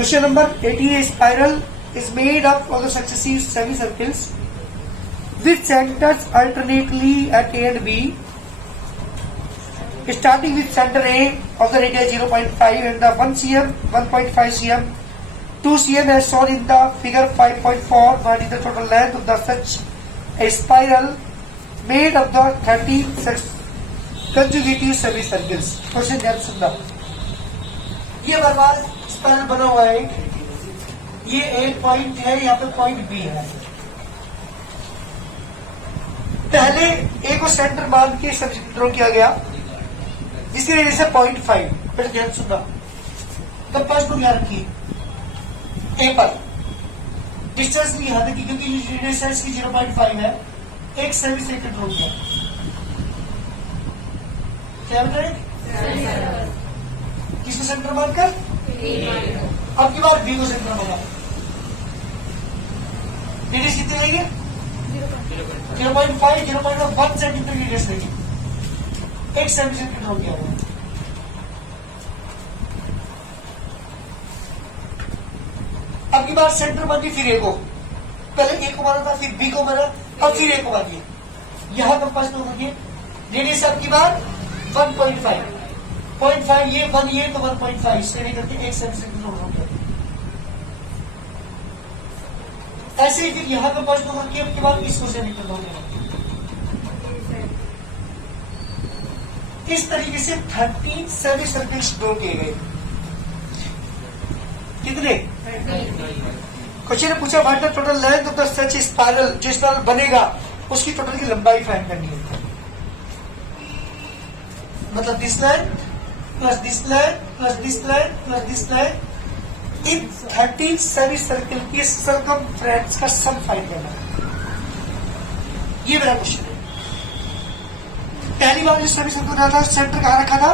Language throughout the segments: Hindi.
Question number 80. A spiral is made up of the successive semicircles with centers alternately at A and B. Starting with center A of the radius 0.5 and the 1 cm, 1.5 cm, 2 cm as shown in the figure 5.4. What is the total length of the such a spiral made of the 30 consecutive semicircles? Question ध्यान सुनना. ये हमारे पास स्पाइरल बना हुआ है. ये एक पॉइंट है, यहाँ पे पॉइंट बी है. पहले ए को सेंटर मान के सबसे ड्रॉ किया गया जिसकी रेडियस है 0.5. फिर ध्यान सुनना. तब पांच को ध्यान रखिए. ए पर डिस्टेंस नहीं यहाँ देखिए क्योंकि रेडियस है इसकी 0.5 है. एक सेमी सर्कल ड्रॉ किया. क्या बन रहा है? किसको सेंटर मानकर? अब की बार बी को सेंटर माना. रेडियस कितनी रहेगी? 0.5 0.1 सेंटीमीटर की रेडियस रहेगी. एक सेमी सर्कल ड्रॉ किया हुआ. अब की बार सेंटर मानिए फिर ए को. पहले ए को माना था, फिर बी को माना, अब फिर ए को मानिए. यहां कंपास में होगी रेडियस अब की बार 1.5 0.5 ये 1 ये तो 1.5 इससे नहीं करके एक सेमी सर्कल ड्रॉ किया. ऐसे ही फिर यहां कंपास में होगी. अब की बार इसको सेंटर ड्रॉ किया. इस तरीके से 13 सेमी सर्कल्स ड्रॉ किए गए. कितने? क्वेश्चन ने पूछा what the total length of the such spiral. जो स्पाइरल बनेगा उसकी टोटल की लंबाई फाइंड करनी है. मतलब this length plus this length plus this length plus this length in 13 semi circle की सर्कमफ्रेंस का सम फाइंड करना. ये मेरा क्वेश्चन है. पहली बार जिस सेमी सर्कल था सेंटर कहाँ रखा था?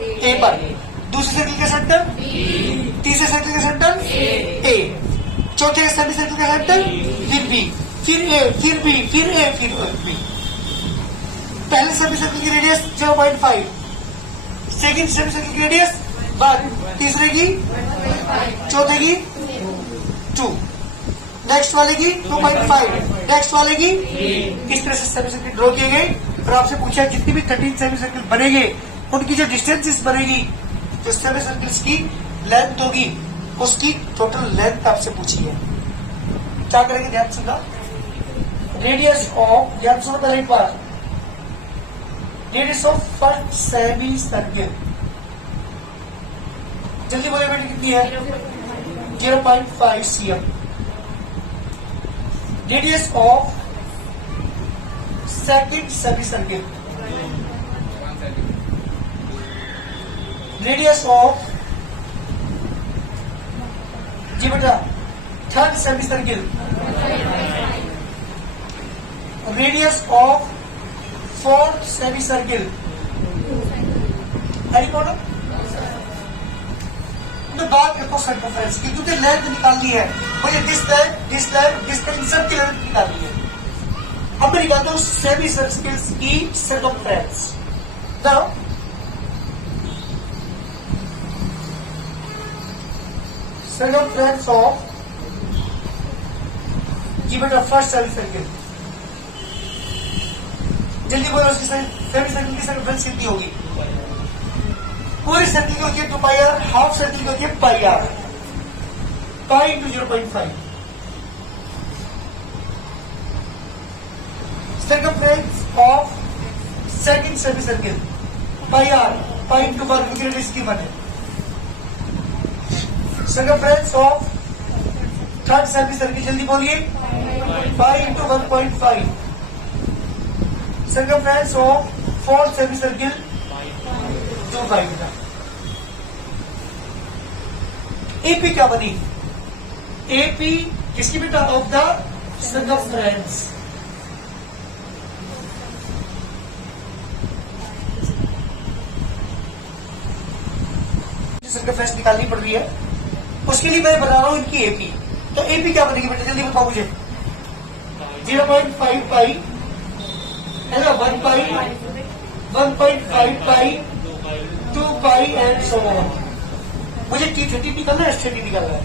ए पर. दूसरे सर्कल का सेंटर? तीसरे सर्कल का सेंटर? ए. चौथे सेमी सर्कल का सेंटर? फिर बी, फिर ए, फिर बी, फिर ए, फिर बी. पहले सेमी सर्कल की रेडियस 0.5, सेकंड सेमी सर्कल की रेडियस 1, तीसरे की, चौथे की 2, नेक्स्ट वाले की 2.5, नेक्स्ट वाले की. इस तरह से सेमी सर्कल ड्रॉ किए गए. और आपसे पूछा जितनी भी 13 सेमी सर्कल बनेंगे उनकी जो डिस्टेंसेस बनेगी, जो सेमी सर्कल्स की लेंथ होगी उसकी टोटल लेंथ आपसे पूछी है. क्या करेंगे ध्यान सुनना. रेडियस ऑफ, ध्यान सुनो पहले एक बार, radius of first semi circle. जल्दी बोले बेटे कितनी है? 0.5 cm. Radius of second semi circle. Radius of, जी बेटा, third semi circle. Radius of fourth semi circle. मैं बात करता हूँ सर्कमफ्रेंस की क्योंकि लेंथ निकालनी है. मुझे दिस लेंथ इन सब की लेंथ निकालनी है. अब मैं निकालता हूँ सेमी सर्कल्स की सर्कमफ्रेंस. नाउ सर्कमफ्रेंस ऑफ, जी बेटा, फर्स्ट सेमी सर्कल. जल्दी बोलो उसकी सेमी सर्कल की सर्कमफ्रेंस कितनी होगी? पूरी सर्कल की होती है 2 पाई आर, हाफ सर्कल की होती है pi r. Pi into 0.5. Circumference of second semi circle pi r, pi into 1 क्योंकि रेडियस की 1 है. Circumference of third semi circle, जल्दी बोलिए, pi into 1.5. Circumference of fourth semi circle 2 AP क्या बनी? एपी किसकी बेटा? Of the circumference. सर्कमफ्रेंस निकालनी पड़ रही है उसके लिए मैं बता रहा हूं इनकी एपी. तो एपी क्या बनेगी बेटा? जल्दी बताओ मुझे. 0.5 पाई है ना, 1 पाई, 1.5 पाई, 2 पाई एंड सो ऑन. मुझे T30 निकालना है, S30 निकालना है।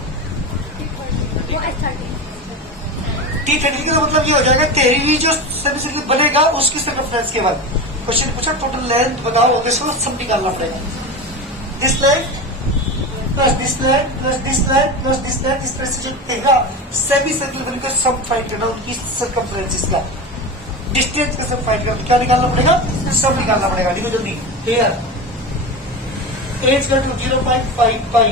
T30 का मतलब ये हो जाएगा तेरी जो सेमी सर्किल बनेगा उसकी सर्कमफ्रेंस के बाद क्वेश्चन पूछा टोटल लेंथ बताओ, इसको सब निकालना पड़ेगा। This length plus this length plus this length plus this length, इस तरह से जो तेरा सेमी सर्किल बनकर सब फाइंड करना उनकी सर्कमफ्रेंस का डिस्टेंस का सब फाइंड करना, क्या निकालना पड़ेगा? सब निकालना पड़ेगा। लिखो जल्दी। Here a is equal to 0.5 pi,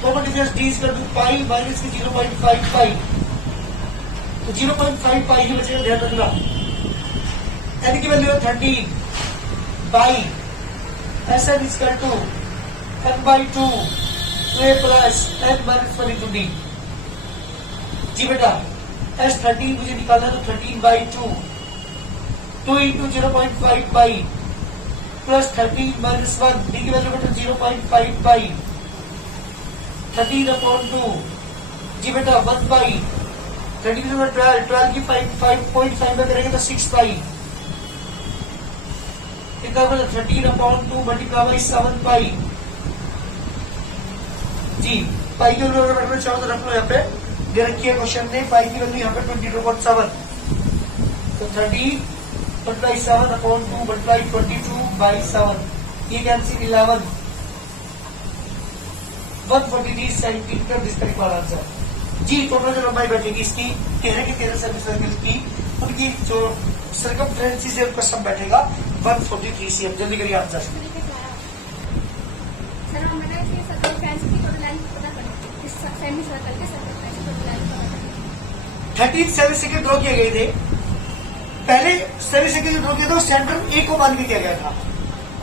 common difference d is equal to pi minus 0.5 pi, तो 0.5 पाई ही बचेगा, ध्यान रखना। n की वैल्यू है 13 by Sn is equal to n by 2 a plus n minus 1 into D. जी बेटा S13 मुझे निकालना है, तो 13 by 2 into 0.5 pi plus 13 minus 1, D की वैल्यू बेटा 0.5 पाई 13 अपॉन 2। जी बेटा 1 बाई 13 में 12 की 5.5 में करेंगे तो 6 पाई, कितना बना 13 अपॉन 2 मल्टीप्लाई बाई 7 पाई। जी पाई की वैल्यू रखना चाहो तो रख लो, यहाँ पे दे रखी है क्वेश्चन में, पाई की वैल्यू यहाँ पे 22.7, तो 30 मल्टीप्लाई 7 अपॉन 2 मल्टीप्लाई 22 बाई 7, ये कैंसिल 11 143 सेंटीमीटर, दिस तरीके का आंसर। जी टोटल जो लंबाई बैठेगी इसकी 13 की 13 सेमी सर्किल की, उनकी जो सर्कमफ्रेंस है उनका सब बैठेगा 143 cm। जल्दी करिए आंसर। सेमी सर्कल के सर्कल 13 सेमी सर्किल ड्रॉ किए गए थे। पहले सेमी सर्किल ड्रॉ किया था सेंटर ए को मान के किया गया था,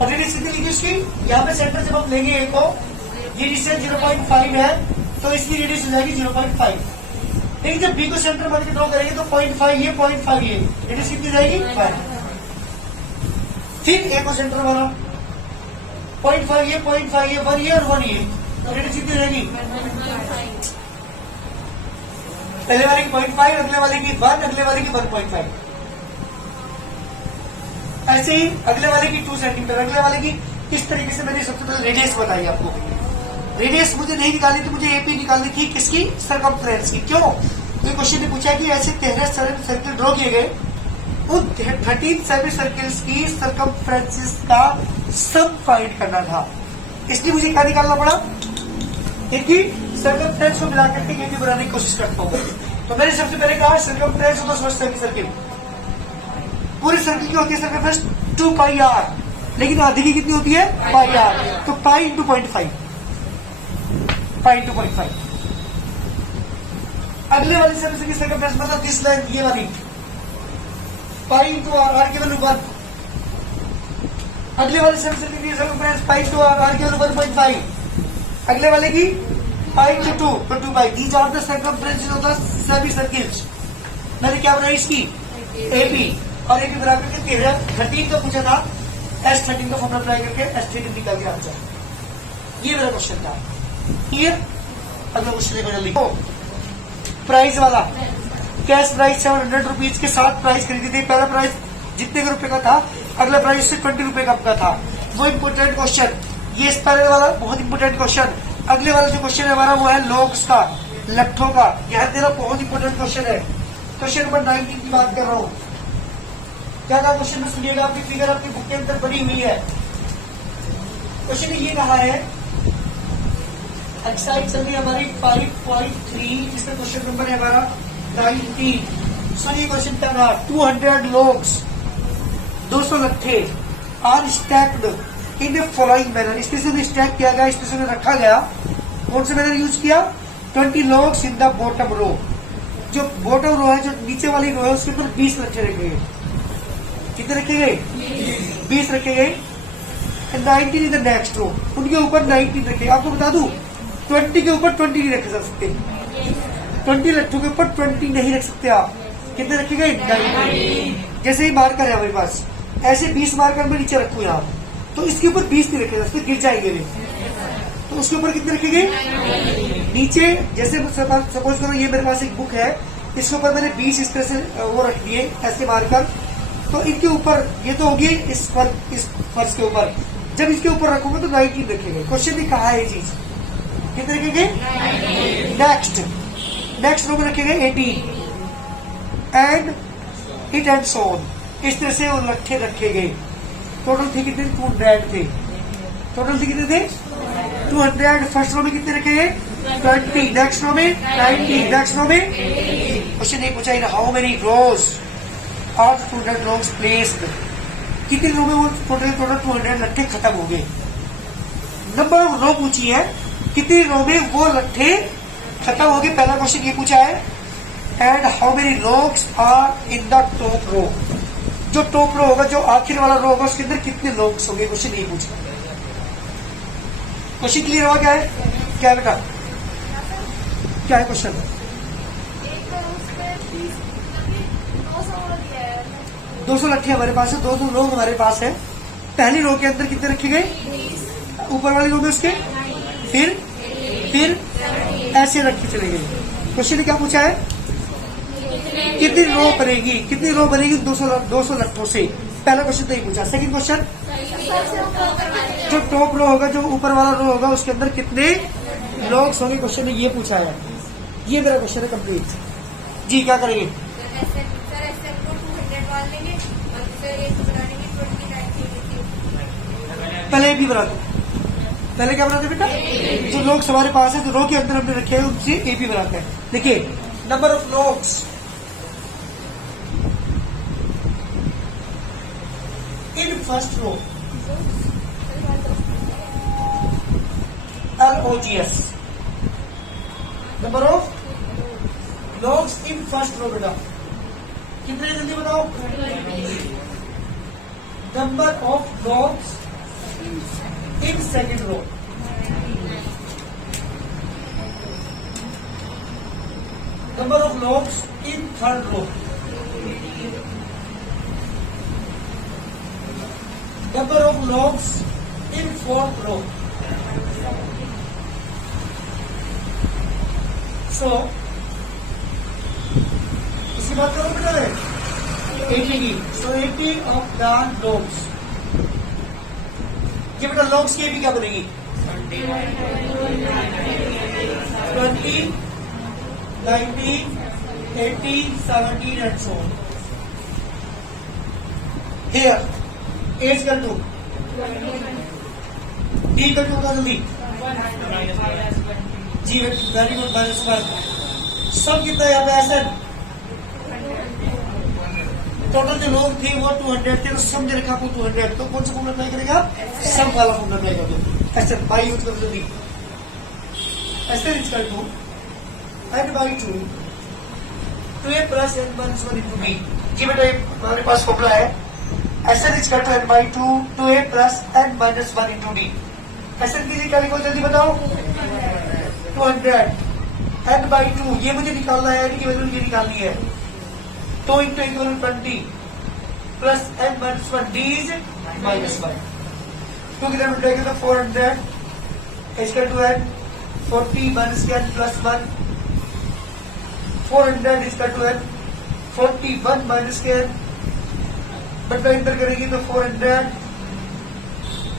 और रेडियस कितनी लिखी उसकी, यहाँ पे सेंटर जब हम लेंगे ए को, ये डिस्टेंस 0.5 है तो इसकी रेडियस हो जाएगी 0.5। लेकिन जब बी को सेंटर मान के ड्रॉ करेंगे तो 0.5 ये 0.5 ये रेडियस कितनी जाएगी 5। फिर ए को सेंटर माना 0.5 ये 0.5 ये 1 ये और 1 ये, तो रेडियस कितनी जाएगी, पहले वाले की 0.5, अगले वाले की 1, अगले वाले की 1.5। ऐसे ही अगले वाले की 2 सेंटीमीटर, अगले वाले की। इस तरीके से मैंने सबसे पहले रेडियस बताई आपको। रेडियस मुझे नहीं निकाली थी, मुझे एपी निकालनी थी, किसकी, सर्कमफ्रेंस की। क्यों? तो क्वेश्चन ने पूछा कि ऐसे 13 सर्किल ड्रॉ किए गए, उन 13 सेमी सर्किल्स की सर्कमफ्रेंसेस का सम फाइंड करना था, इसलिए मुझे क्या निकालना पड़ा, इनकी सर्कमफ्रेंस को मिला करके एपी बनाने की कोशिश करता हूँ। तो मैंने सबसे पहले कहा circumference of the semi circle, पूरी सर्किल की होती है सर्कमफ्रेंस 2 पाई आर, लेकिन आधी की कितनी होती है पाई आर, तो पाई इंटू 0.5, पाई इंटू 0.5। अगले वाली सर्किल की सर्कमफ्रेंस मतलब दिस लाइन, ये वाली पाई इंटू आर, आर की वैल्यू 1। अगले वाले सर्किल की circumference pi into R, R की वैल्यू 1.5। अगले वाले की पाई इंटू 2, तो 2 pi. These are the circumferences of the semi circles. मैंने क्या बनाई इसकी एपी, और एपी बराबर के 13 का पूछा था, S13 का फॉर्मूला अप्लाई करके S13 निकाल के आंसर। ये मेरा क्वेश्चन था। क्लियर? अगला क्वेश्चन देखो जल्दी। प्राइस वाला कैश प्राइस 700 रुपीज के साथ प्राइस खरीदी थी। पहला प्राइस जितने के रुपए का था, अगला प्राइस उससे 20 रुपए का था। वो इम्पोर्टेंट क्वेश्चन, ये इस पहले वाला बहुत इंपोर्टेंट क्वेश्चन। अगले वाला जो क्वेश्चन है हमारा वो है लोग्स का, लट्ठों का। ध्यान देना, बहुत इंपोर्टेंट क्वेश्चन है। क्वेश्चन नंबर 19 की बात कर रहा हूँ। क्या कहा क्वेश्चन में, सुनिएगा, आपकी फिगर आपकी बुक के अंदर बनी हुई है। क्वेश्चन ने ये कहा है, एक्सरसाइज चल रही है हमारी 5.3, इसका क्वेश्चन नंबर है हमारा 19। सुनिए क्वेश्चन क्या कहा, 200 लोग्स, 200 लट्ठे are stacked in a following manner. इस तरह से स्टैक किया गया, इस तरह से रखा गया। कौन से मैनर यूज किया, 20 logs in the bottom row. जो बॉटम रो है, जो नीचे वाली रो है, उसके ऊपर 20 लट्ठे रखे गए। कितने रखे गए, 20 रखे गए। 19 इन द नेक्स्ट रो, उनके ऊपर 19 रखे। आपको बता दूं 20 के ऊपर 20 नहीं रखे जा सकते, 20 लट्ठों के ऊपर 20 नहीं रख सकते आप। कितने रखे गए, 19। जैसे ही मार्कर है हमारे पास, ऐसे 20 मार्कर में नीचे रखू यहाँ, तो इसके ऊपर 20 नहीं रखे जा सकते, गिर जाएंगे वे। तो उसके ऊपर कितने रखे गए, नीचे। जैसे सपोज करो ये मेरे पास एक बुक है, इसके ऊपर मैंने 20 इस तरह से वो रख दिए ऐसे मार्कर, तो इनके ऊपर ये तो होगी इस फर्श के ऊपर। जब इसके ऊपर रखोगे तो 19 रखेंगे। क्वेश्चन भी कहा है ये चीज, कितने रखेंगे? नेक्स्ट रो में रखेंगे 18 and it and so on. इस तरह से वो लट्ठे रखे गए। टोटल थे कितने? 200 थे। टोटल थे कितने थे? 200। फर्स्ट रो में कितने रखे गए? 20। नेक्स्ट रो में 90। नेक्स्ट रो में क्वेश्चन ये पूछा है, how many rows are 200 rows placed? कितने रो में वो टोटल 200 लट्ठे खत्म हो गए। नंबर ऑफ रो पूछी है, कितनी रो में वो लट्ठे खत्म हो गए। पहला क्वेश्चन ये पूछा है, and how many logs are in the top row. जो टॉप रो होगा, जो आखिर वाला रो होगा, उसके अंदर कितने लोग्स होंगे। क्वेश्चन ये पूछा। क्वेश्चन क्लियर हुआ? क्या है? क्या है बेटा? क्या है क्वेश्चन? एक उस पे 200 दिया है। 200 लट्ठे हमारे पास है, 200 लोग हमारे पास है। पहली रो के अंदर कितने रखे गए? ऊपर वाली रो में उसके फिर ऐसे रखे चले गए। क्वेश्चन ने क्या पूछा है? कितनी रो बनेगी? कितनी रो बनेगी 200 लट्ठों से? पहला क्वेश्चन तो ये पूछा। सेकंड क्वेश्चन, जो टॉप रो होगा, जो ऊपर वाला रो होगा, उसके अंदर कितने लोग होंगे। क्वेश्चन ने ये पूछा है। ये मेरा क्वेश्चन है कंप्लीट। जी क्या करेंगे? सर ऐसे को 200 डाल लेंगे और फिर एक बना लेंगे 20 पहले भी बना दो। पहले क्या बनाते बेटा? जो लोग हमारे पास है, जो रो के अंदर हमने रखे हैं, उनसे एपी बनाते हैं। देखिए, number of logs in first row, LOGS। Number of logs in first row बेटा कितने? जल्दी बताओ। Number of logs in second row, number of logs in third row, number of logs in fourth row. So इसकी बात करो बेटा 80 की। So 80 of the logs. ये बेटा लोग्स की भी क्या बनेगी? 20, 90, 80, 17 and so on. Here A is equal to D equal to होगा जल्दी। जी वेरी गुड। माइनस 1। सब कितना है यहाँ पे? SN टोटल जो लोग थे वो 200 थे, तो सम दे रखा आपको 200। तो कौन सा फॉर्मूला अप्लाई करेगा? सम वाला फॉर्मूला अप्लाई कर दो। SN बाई यूज कर जल्दी। SN is equal to n by 2 2a plus n minus 1 into b। जी बेटा ये हमारे पास फॉर्मूला है। SN is equal to n by 2 2a plus n minus 1 into d। SN की क्या लिखो जल्दी बताओ? 200 n by 2। ये मुझे निकालना है, n की वैल्यू ये निकालनी है। 2 into equivalent 20 plus n minus 1 d is minus 1। 2 की तरफ मिलेगा तो 400 is equal to n 40 minus n plus 1। 400 is equal to n 41 minus n। बटा इंटर करेंगे तो 400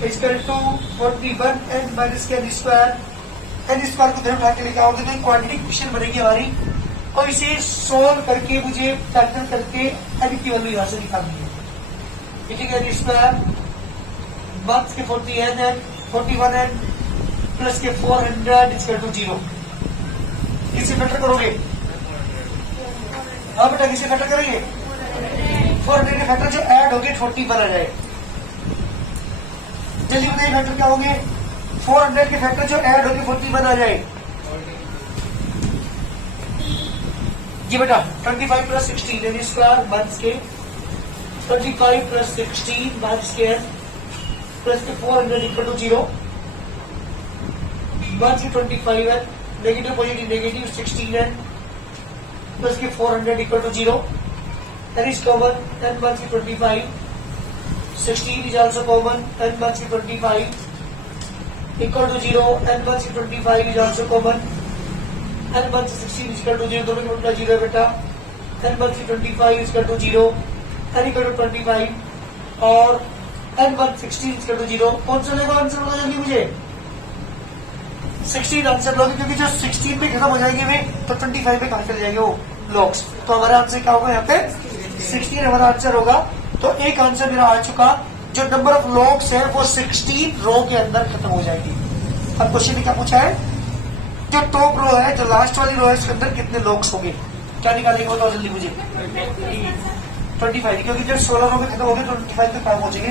इक्वल टू 41 n माइनस के n स्क्वायर। n स्क्वायर को ध्यान उठा के लेके आओगे तो क्वांटिटी क्वेश्चन बनेगी हमारी, और इसे सोल्व करके मुझे फैक्टर करके n की वैल्यू यहाँ से निकालनी है। ठीक है, n स्क्वायर मार्क्स के 40n है 41n प्लस के 400 इक्वल टू 0। किसे फैक्टर करोगे? हाँ बेटा किसे फैक्टर करेंगे? 400 के फैक्टर जो ऐड होंगे 40 बना जाए। जल्दी बताइए फैक्टर क्या होंगे? 400 के फैक्टर जो ऐड होंगे 40 बना जाए। जी बेटा 25 प्लस 16 यानी स्क्वायर माइनस के 25 प्लस 16 माइनस के प्लस के 400 इक्वल टू 0 माइनस के 25 है नेगेटिव पॉजिटिव नेगेटिव 16 है प्लस के 400 equal to 0। That is common. n minus 25. 16 is also common. n minus 25 equal to 0. n minus 25 is also common. n minus 16 is equal to 0. दोनों का 0 है बेटा। n minus 25 is equal to 0. n equal to 25 और n1 16 इक्वल टू 0। कौन सा लेगा आंसर बता जल्दी मुझे। 16 आंसर लोगे, क्योंकि जो 16 पे खत्म हो जाएगी वे तो 25 पे कहां चले जाएंगे वो लॉग्स। तो हमारा आंसर क्या होगा यहाँ पे 16 हमारा आंसर होगा। तो एक आंसर मेरा आ चुका। जो नंबर ऑफ लॉग्स है वो 16 रो के अंदर खत्म हो जाएगी। अब क्वेश्चन में क्या पूछा है, जो टॉप रो है, जो लास्ट वाली रो है, इसके अंदर कितने लॉग्स होंगे, क्या निकालेंगे बताओ जल्दी मुझे। 25, क्योंकि जब 16 रो में खत्म हो गए तो 25 पे कहां पहुंचेंगे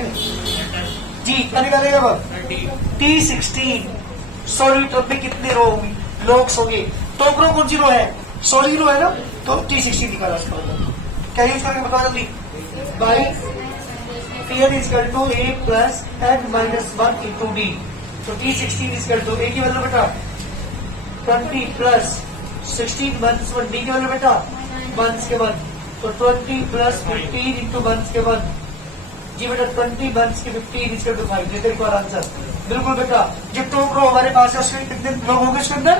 जी। क्या निकालेगा अब T16। 16 टॉप में कितने रो होंगे, लॉग्स होंगे। टॉप रो कौन सी रो है, 16 रो है ना, तो T16 निकाला उसका। क्या यूज करके बताओ जल्दी। By T is equal to a plus n minus 1 into D. तो T16 is equal to a की वैल्यू बेटा 20 प्लस 16 1 डी की वैल्यू बेटा 1 के 1। तो 20 प्लस 15 इंटू 1 के 1 जी बेटा 20 1 के 15 इज इक्वल टू 5। ये देखो आंसर बिल्कुल बेटा। जो टॉप रो हमारे पास है उसमें कितने लोग होंगे, उसके अंदर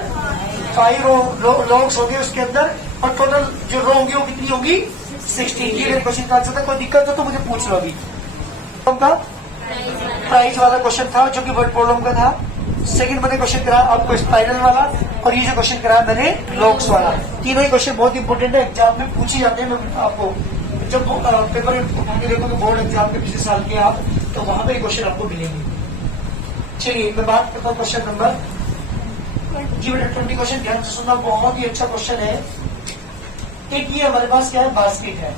5 लॉग्स होंगे उसके अंदर, और टोटल जो रो होंगी वो कितनी होगी 16। ये मेरे क्वेश्चन का आंसर था। कोई दिक्कत हो तो मुझे पूछ लो। अभी का प्राइज वाला क्वेश्चन था जो कि वर्ड प्रॉब्लम का था। सेकंड मैंने क्वेश्चन करा आपको स्पाइरल वाला, और ये जो क्वेश्चन करा मैंने लॉग्स वाला। तीनों ही क्वेश्चन बहुत इंपोर्टेंट है, एग्जाम में पूछे जाते हैं। मैं आपको जब पेपर देखोगे बोर्ड एग्जाम के पिछले साल के आप, तो वहां पे क्वेश्चन आपको मिलेंगे। चलिए मैं बात करता हूँ क्वेश्चन नंबर जी बेटा 20। क्वेश्चन ध्यान से सुनना, बहुत ही अच्छा क्वेश्चन है। एक ये हमारे पास क्या है, बास्केट है।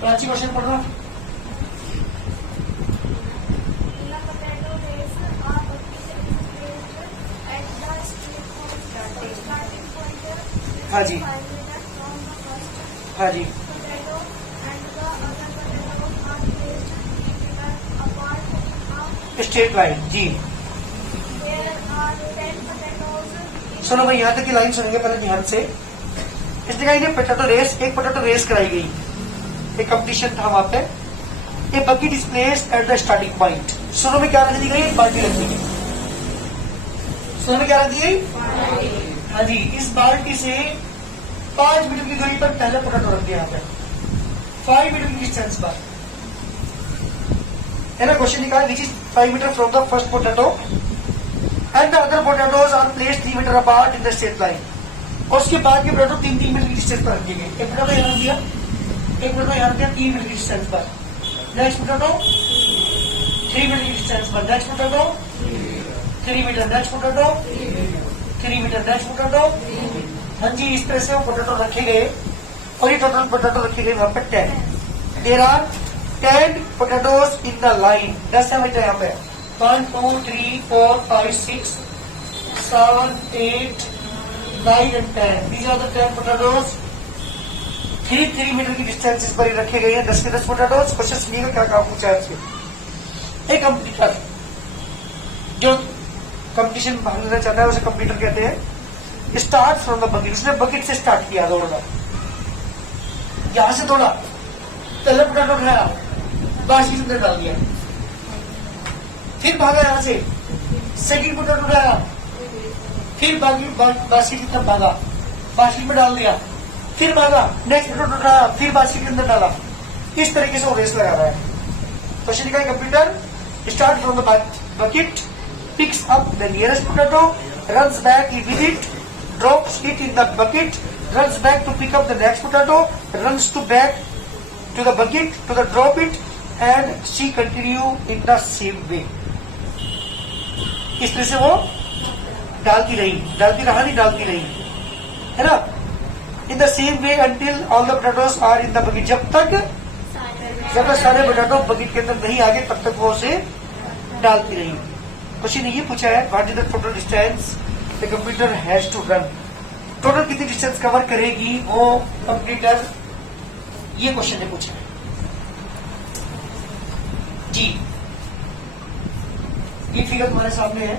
प्राची क्वेश्चन पढ़ना। हाँ जी हाँ जी स्ट्रेट लाइन जी। सुनो भाई यहाँ तक की लाइन सुनेंगे पहले ध्यान से। इसने कहा इन्हें पोटैटो रेस, एक पोटैटो रेस कराई गई, एक कंपटीशन था वहां पे। A bucket is placed at the starting point. सुनो में क्या रख दी गई, बाल्टी रख दी गई। सुनो में क्या रख दी गई, हाँ जी। इस बाल्टी से 5 मीटर की दूरी पर पहले पोटैटो रख दिया यहाँ पे, 5 मीटर की डिस्टेंस पर है ना। क्वेश्चन निकाला which is 5 metre from the first potato and the other potatoes are placed 3 metre apart in the straight line. और उसके बाद के पोटैटो 3-3 मीटर की डिस्टेंस पर रख दिए गए। एक पोटैटो यहाँ दिया, एक पोटैटो यहाँ दिया 3 मीटर की डिस्टेंस पर। नेक्स्ट पोटैटो 3 मीटर की डिस्टेंस पर। Next potato 3 metre. Next potato 3 metre. Next potato, हाँ जी। इस तरह से वो पोटैटो रखे गए, और ये टोटल पोटैटो रखे गए वहां पर 10। There are 10 potatoes in the line. 10 है बेटा यहाँ पे। 1 2 3 4 5 6 7 8 9 and 10। These are the 10 potatoes। 3 metre की डिस्टेंस इस पर ही रखे गए हैं। 10 के 10 पोटैटोज। क्वेश्चन सुनिएगा क्या क्या पूछा है इसमें। एक कंप्यूटर जो कंपटीशन में भाग लेना चाहता है उसे कंप्यूटर कहते हैं। स्टार्ट फ्रॉम द बकेट, उसने बकेट से स्टार्ट किया दौड़ना, यहां से दौड़ा, पहले पोटैटो उठाया, बास्केट के अंदर डाल दिया, फिर भागा यहां से, सेकंड पोटैटो उठाया, फिर बास्केट की तरफ भागा, बास्केट में डाल दिया, फिर भागा, नेक्स्ट पोटैटो उठाया, फिर बास्केट के अंदर डाला। इस तरीके से वो रेस लगा रहा है। क्वेश्चन का computer start from the bucket, picks up the nearest potato, runs back with it, drops it in the bucket, runs back to pick up the next potato, runs back to the bucket to the drop it, and she continue in the same way। इस तरह से वो डालती रही, है ना, in the same way until all the potatoes are in the bucket। जब तक सारे पोटैटो बकेट के अंदर नहीं आ गए तब तक वो उसे डालती रही। क्वेश्चन ये पूछा है what is the total distance the computer has to run. Total कितनी डिस्टेंस कवर करेगी वो कंप्यूटर, ये क्वेश्चन ने पूछा है जी। ये फिगर हमारे सामने है।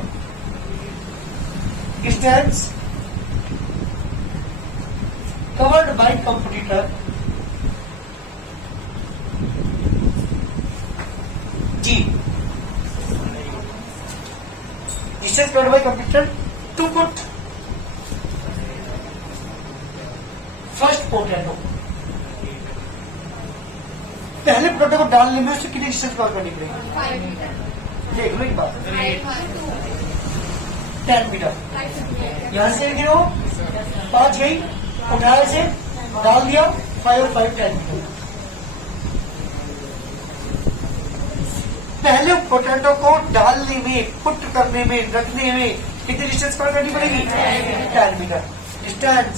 डिस्टेंस कवर्ड बाय कंप्यूटर जी। distance covered by computer to put first potato पहले पोटैटो को डालने में उससे कितनी डिस्टेंस कवर करनी पड़ेगी? 5 मीटर। देख लो एक बात, 5 10 मीटर। यहाँ से गिनो 5 गई, उठाया से डाल दिया 5 और 5 10 मीटर। पहले पोटैटो को डालने में, पुट करने में, रखने में कितनी डिस्टेंस कवर करनी पड़ेगी? 10 metre. Distance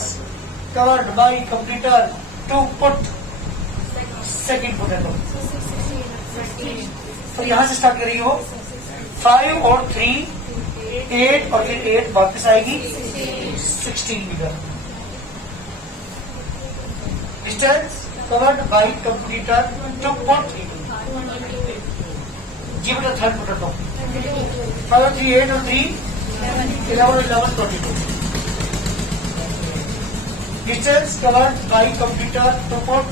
covered by computer to put second potato. तो यहाँ से स्टार्ट करेगी वो 5 और 3 8 और फिर 8 वापस आएगी 16 metre. Distance covered by computer to put जी बेटा थर्ड पोटैटो 5 और 3 8 और 3 11 11 22। Distance covered by computer to put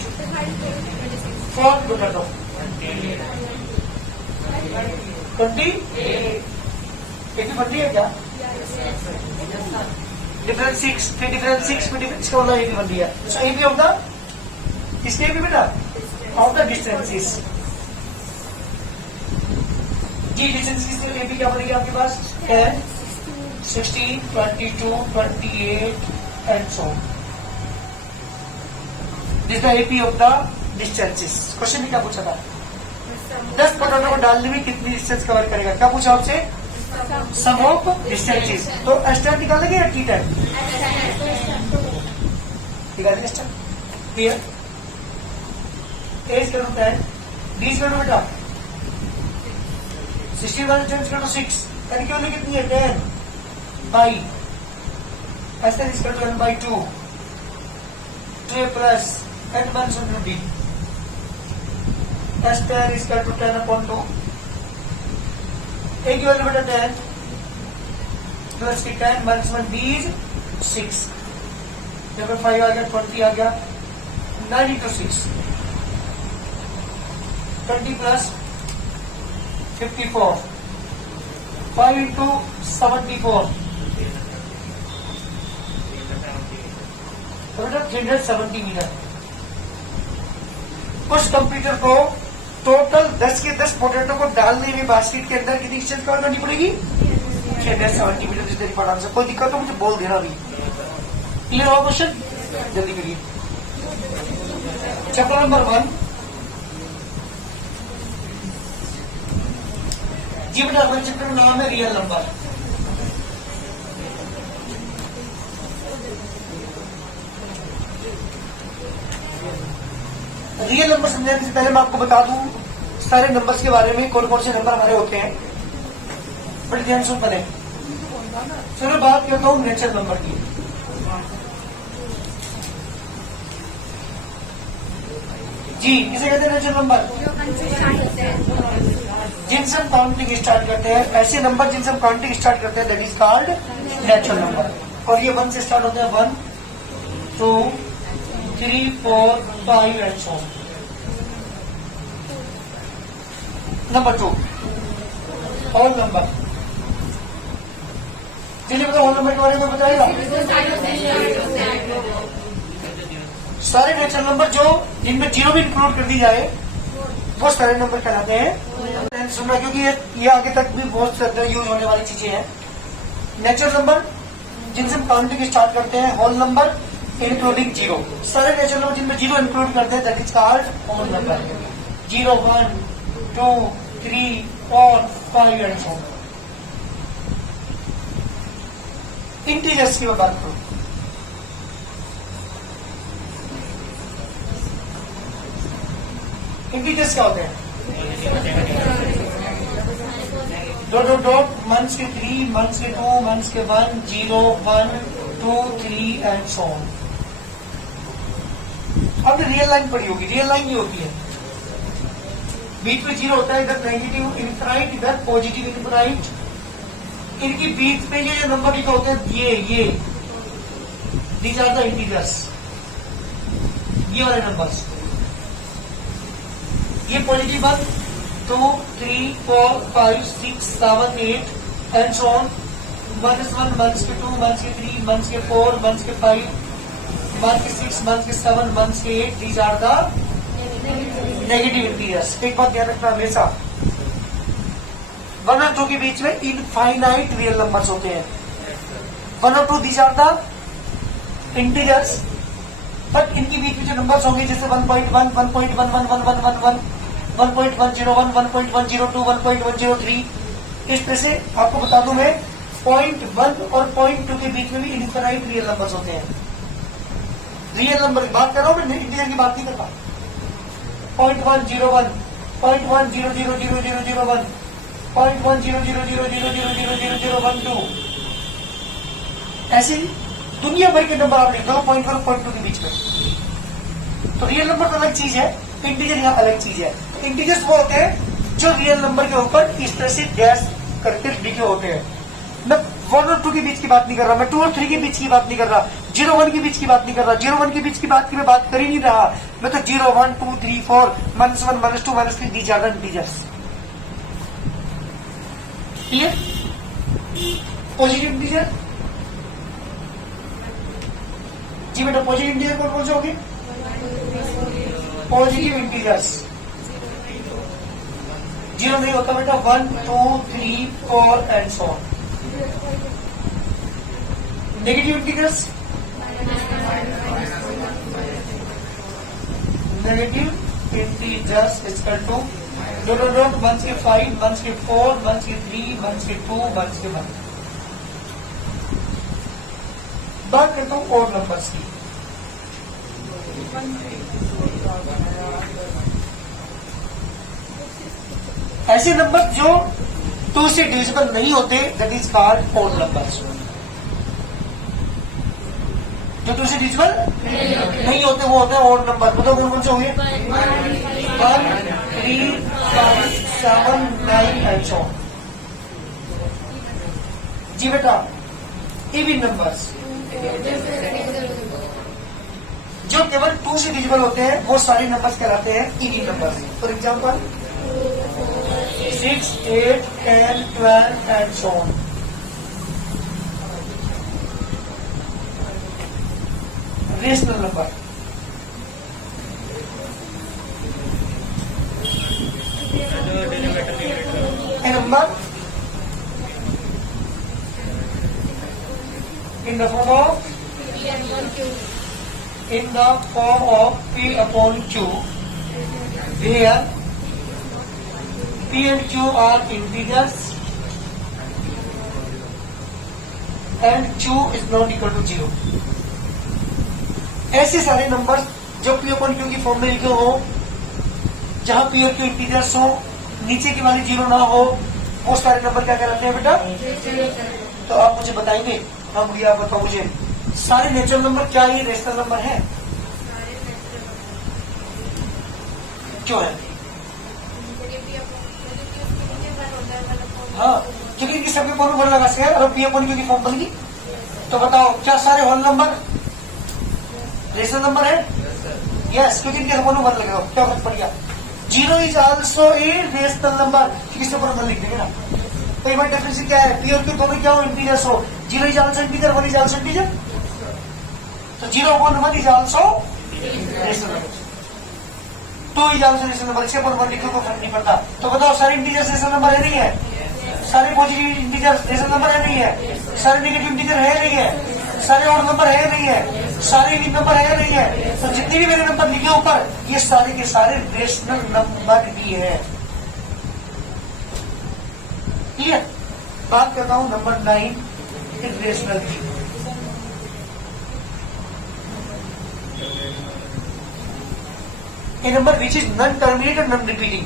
fourth potato 20 है क्या? डिफरेंस 6 फिर डिफरेंस 6 में डिफरेंस का होना ये बन दिया। So A B of the, इसके भी बेटा ऑफ द डिस्टेंसेस जी, डिस्टेंसेस ए बी क्या बनेगी आपके पास? 10 16 22 28 and so on. This the AP of the distances. Question क्या पूछा था? 10 पोटैटो को डालने में कितनी डिस्टेंस कवर करेगा? क्या पूछा आपसे? Sum of distances. तो एस्टर निकालेंगे या टी टाइम निकालेंगे? एस्टर क्लियर। एज करो 10, बी करो बेटा 61 करो 6, एन की वैल्यू कितनी है? 10 बाई एस्टर इज करो n by 2 2 plus n minus 1 एस्टर इज करो 10 अपॉन 2। ए की वैल्यू बेटा 10 प्लस की 10 माइनस 1 बी इज 6, जब 5 आ गया 20 आ गया 9 into 6 20 प्लस 54 5 into 74 तो बेटा 370 मीटर। उस कंप्यूटर को टोटल 10 के 10 पोटैटो को डालने में बास्केट के अंदर कितनी डिस्टेंस कवर करनी पड़ेगी? 370 मीटर। जिस तरीके आंसर कोई दिक्कत हो मुझे बोल देना अभी। क्लियर हुआ क्वेश्चन? जल्दी करिए। चैप्टर नंबर 1 जी बेटा, हमारे चैप्टर का नाम है रियल नंबर। रियल नंबर समझाने से पहले मैं आपको बता दूं सारे नंबर्स के बारे में, कौन कौन से नंबर हमारे होते हैं। बड़े ध्यान सुन बने। चलो बात करता हूं नेचुरल नंबर की। जी, इसे कहते हैं नेचुरल नंबर। जिनसे हम काउंटिंग स्टार्ट करते हैं, ऐसे नंबर जिनसे हम काउंटिंग स्टार्ट करते हैं, that is called natural number. और ये 1 से स्टार्ट होते हैं। 1 2 3 4 5 and so on. Number 2 whole number. चलिए बताओ होल नंबर के बारे में बताइएगा। सारे नेचुरल नंबर जो जिनमें जीरो भी इंक्लूड कर दी जाए वो सारे नंबर कहलाते हैं। सुनना, क्योंकि ये आगे तक भी बहुत ज्यादा यूज होने वाली चीजें हैं। नेचुरल नंबर जिनसे हम काउंटिंग स्टार्ट करते हैं, होल नंबर इंक्लूडिंग जीरो। सारे नेचुरल नंबर जिनमें जीरो इंक्लूड करते हैं, that is called whole number. 0 1 2 3 4 5 and so on. Integers की मैं बात करूं, इंटीजर्स क्या होते हैं? डॉट मंथ्स के 3, मंथ्स के 2, मंथ्स के 1 0 1 2 3 एंड सो ऑन। आपने रियल लाइन पढ़ी होगी। रियल लाइन ये होती है, बीच में जीरो होता है, इधर नेगेटिव इनफिनाइट, इधर पॉजिटिव इनफिनाइट। इनकी बीच में ये जो नंबर लिखा होता है, ये दीज आर द इंटीजर्स। ये वाले नंबर्स, ये positive 1 2 3 4 5 6 7 8 and so on. -1 months के 2, मंथ्स के 3, मंथ्स के 4, मंथ्स के 5, मंथ के 6, मंथ के 7, मंथ्स के 8। These are the negative integers. एक बात ध्यान रखना हमेशा, 1 और 2 के बीच में इनफाइनाइट रियल नंबर्स होते हैं। 1 और 2 these are the integers, but इनके बीच में जो नंबर्स होंगे जैसे 1.1, 1.11111, 1.101, 1.102, 1.103, इस तरह से आपको बता दूं मैं 0.1 और 0.2 के बीच में भी इनफाइनाइट रियल नंबर्स होते हैं। रियल नंबर की बात कर रहा हूं मैं, इंटीजर की बात नहीं कर रहा। 0.101, 0.1000001, 0.10000000012, ऐसे दुनिया भर के नंबर आप लिख दो 0.1 और 0.2 के बीच में। तो रियल नंबर तो अलग चीज है, इंटीजर यहाँ अलग चीज है। इंटीजर्स वो होते हैं जो रियल नंबर के ऊपर इस तरह से डैश करके लिखे होते हैं। मैं 1 और 2 के बीच की बात नहीं कर रहा, मैं 2 और 3 के बीच की बात नहीं कर रहा, 0-1 के बीच की बात नहीं कर रहा, 0-1 के बीच की बात की मैं बात कर ही नहीं रहा। मैं तो 0, 1, 2, 3, 4, -1, -2, -3 these are the integers. Clear? Positive integer जी बेटा, पॉजिटिव इंटीजर कौन से होंगे? पॉजिटिव इंटीजर्स 0 नहीं होता बेटा, 1, 2, 3, 4 and so on. Negative integers, negative integers equal to dot 1 के 5, 1 के 4, 1 के 3, 1 के 2, 1 के 1। बात करता हूं और नंबर्स की। ऐसे नंबर जो 2 से डिविजिबल नहीं होते, that is called odd numbers. जो 2 से डिविजिबल नहीं होते वो होते हैं ओड नंबर। बताओ कौन कौन से होंगे? 1, 3, 5, 7, 9 एंड सो ऑन। जी बेटा, इवन नंबर्स जो केवल 2 से डिविजिबल होते हैं वो सारे नंबर्स कहलाते हैं even numbers. For example 6, 8, 10, 12 and so on. Rational number a number in the form of P upon Q, where P and Q are integers and Q is not equal to 0। ऐसे सारे नंबर्स जो P upon Q की फॉर्म में लिखे हो, जहां P और Q इंटीजर्स हो, नीचे की वाली 0 ना हो, वो सारे नंबर क्या कहलाते हैं बेटा? तो आप मुझे बताएंगे? हाँ भैया आप बताओ मुझे, सारे नेचुरल नंबर क्या ये रेशनल नंबर है? क्यों है? हाँ, क्योंकि इनकी सबके फॉर्म में लगा से और P upon Q की फॉर्म बन गई। तो बताओ क्या सारे होल नंबर रेशनल नंबर है? यस, क्योंकि इनके फॉर्म में लगेगा, क्या फर्क पड़ गया? 0 is also a rational number, किसके ऊपर मन लिख देंगे ना। तो ये डेफिनेशन क्या है? P और Q दोनों क्या हो? इंटीजर्स हो। 0 is also integer, 1 is also integer. तो 0/1 is also rational number, 2 is also rational number. इसके ऊपर 1 लिखने को फर्क नहीं पड़ता। तो बताओ सारे इंटीजर्स रेशनल नंबर है नहीं है? सारे पॉजिटिव इंटीजर रेशनल नंबर है नहीं है? सारे नेगेटिव इंटीजर है नहीं है? सारे ऑड नंबर है नहीं है? सारे इवन नंबर है नहीं है? तो जितने भी मेरे नंबर लिखे ऊपर, ये सारे के सारे रेशनल नंबर भी है। क्लियर? बात करता हूं नंबर 9, इरेशनल की। A number which is non terminate और नॉन रिपीटिंग।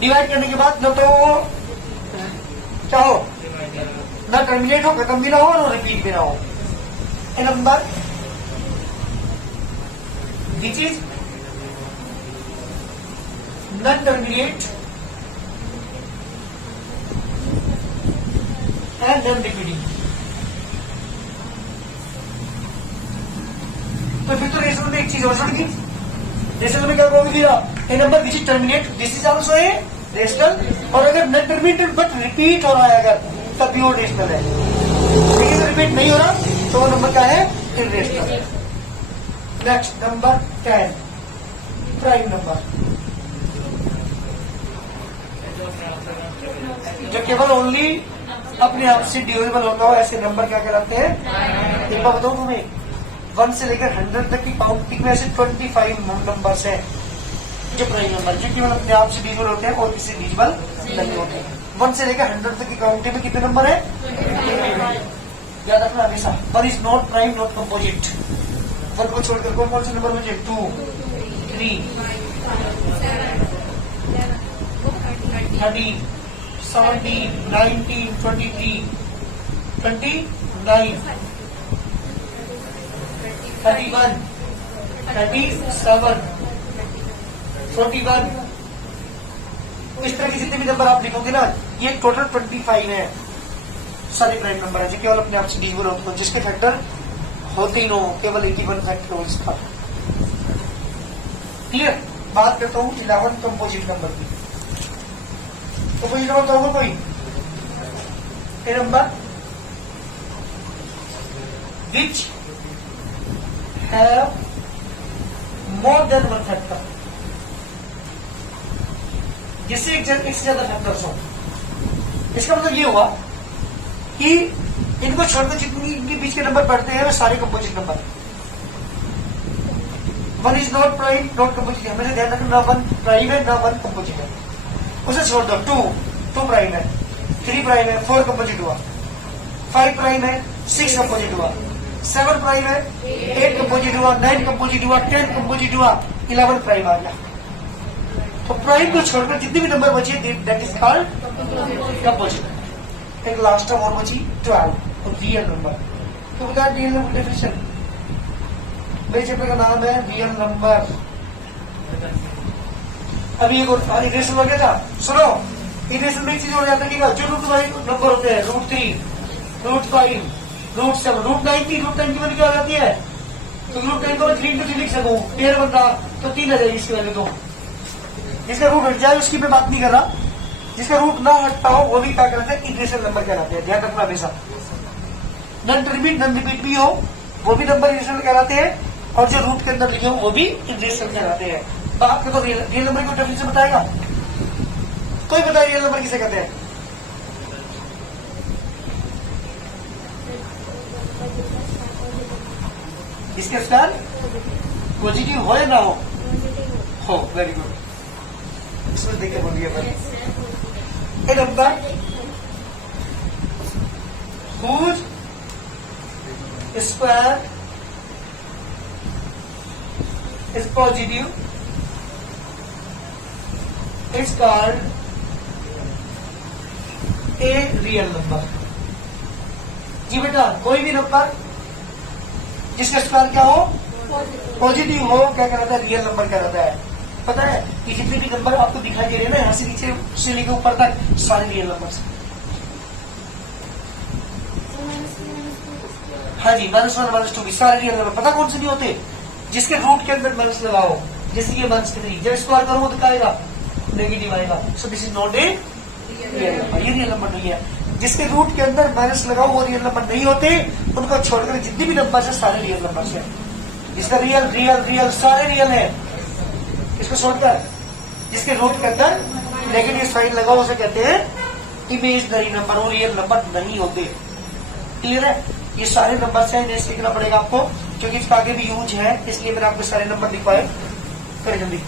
डिवाइड करने के बाद न तो क्या हो, न टर्मिनेट हो, खत्म भी ना हो और रिपीट भी ना हो। A number which is non terminate and non repeating. तो फिर तो रेशनल में एक चीज और जुड़ गई। रेशनल में क्या कहोगे भैया? A number which is terminate, this is also a rational. और अगर नॉन टर्मिनेटेड बट रिपीट हो रहा है अगर, तब भी वो रेशनल है। लेकिन रिपीट नहीं हो रहा तो वो नंबर क्या है? Irrational. Next number 10, prime number जो केवल ओनली अपने आप से डिविजिबल होता हो ऐसे नंबर क्या कहलाते हैं? एक बार बताऊं तुम्हें, 1 से लेकर 100 तक की काउंटिंग में ऐसे 25 नंबर्स हैं जो प्राइम नंबर, जो केवल अपने आप से डिविजिबल होते हैं और किसी डिविजिबल नहीं होते। 1 से लेकर 100 तक की काउंटिंग में कितने नंबर है? याद रखना हमेशा, 1 is not prime not composite. 1 को छोड़कर कौन कौन से नंबर बचे? 2, 3, 30, 17, 19, 23, 29, 31, 37, 41। इस तरह के जितने भी नंबर आप लिखोगे ना, ये टोटल 25 है सारे प्राइम नंबर है जो केवल अपने आप से डिविजिबल होते हैं, जिसके फैक्टर होते ही न हो, केवल एक ही वन फैक्टर हो इसका। क्लियर? बात करता हूँ 11 कंपोजिट नंबर की। कंपोजिट नंबर तो होगा कोई a number which have more than one factor, जिससे एक से ज्यादा फैक्टर्स हो। इसका मतलब ये हुआ कि इनको छोड़कर जितनी इनके बीच के नंबर पढ़ते हैं वे सारे composite number. 1 is not prime not composite, हमेशा ध्यान रखना, ना 1 प्राइम है ना 1 कंपोजिट है। उसे छोड़ दो, 2 प्राइम है, 3 प्राइम है, 4 कंपोजिट हुआ, 5 प्राइम है, 6 कंपोजिट हुआ, 7 प्राइम है, 8 कंपोजिट हुआ, 9 कंपोजिट हुआ, 10 कंपोजिट हुआ, 11 प्राइम आ गया। तो प्राइम को छोड़कर जितने भी नंबर बचे दैट इज कॉल्ड कंपोजिट। एक लास्ट टर्म और बची 12 रियल नंबर। तो बता रियल नंबर डेफिनेशन, मेरे चैप्टर का नाम है रियल नंबर। अभी एक और इक्वेशन हो गया था, सुनो इक्वेशन में एक चीज हो जाता है कि जो रूट वाइज नंबर होते हैं, √3, √5, √7, √90, √90 की क्या हो जाती है? तो √9 को मैं 3 into 3 लिख सकूं, पेयर बन रहा तो 3 आ जाएगी इसकी वैल्यू। तो जिसका रूट हट जाए उसकी मैं बात नहीं कर रहा, जिसका रूट ना हटता हो वो भी क्या कहलाते हैं? इक्वेशन नंबर कहलाते हैं। ध्यान रखना हमेशा, नन रिपीट भी हो वो भी नंबर इक्वेशन कहलाते हैं, और जो रूट के अंदर लिखे हो वो भी इक्वेशन कहलाते हैं। बात करो रियल नंबर की डेफिनेशन बताएगा कोई? बताए रियल नंबर किसे कहते हैं? इसके स्टार पॉजिटिव हो या ना हो? वेरी गुड, इसमें देखे बोलिए a number whose square is positive is called a real number। जी बेटा, कोई भी नंबर जिसका स्क्वायर क्या हो? पॉजिटिव हो, क्या कहलाता है? रियल नंबर कहलाता है। पता है कि जितने भी नंबर आपको दिखाई दे रहे हैं ना, यहाँ से नीचे से लेकर ऊपर तक सारे रियल नंबर। हाँ जी, -1 -2 भी सारे रियल नंबर। पता कौन से नहीं होते? जिसके रूट के अंदर माइनस लगाओ, जैसे ये -3, जब स्क्वायर करो तो क्या आएगा? नेगेटिव आएगा। So this is not a real number, ये रियल नंबर नहीं है। जिसके रूट के अंदर माइनस लगाओ वो रियल नंबर नहीं होते, उनको छोड़कर जितने भी नंबर है सारे रियल नंबर है। जिसका रियल रियल रियल सारे रियल है, इसको छोड़कर जिसके रूट के अंदर नेगेटिव साइन लगाओ उसे कहते हैं इमेजिनरी नंबर, वो रियल नंबर नहीं होते। क्लियर है? ये सारे नंबर हैं, इन्हें सीखना पड़ेगा आपको, क्योंकि इसका आगे भी यूज है, इसलिए मैंने आपको सारे नंबर लिखवाए। करें जल्दी।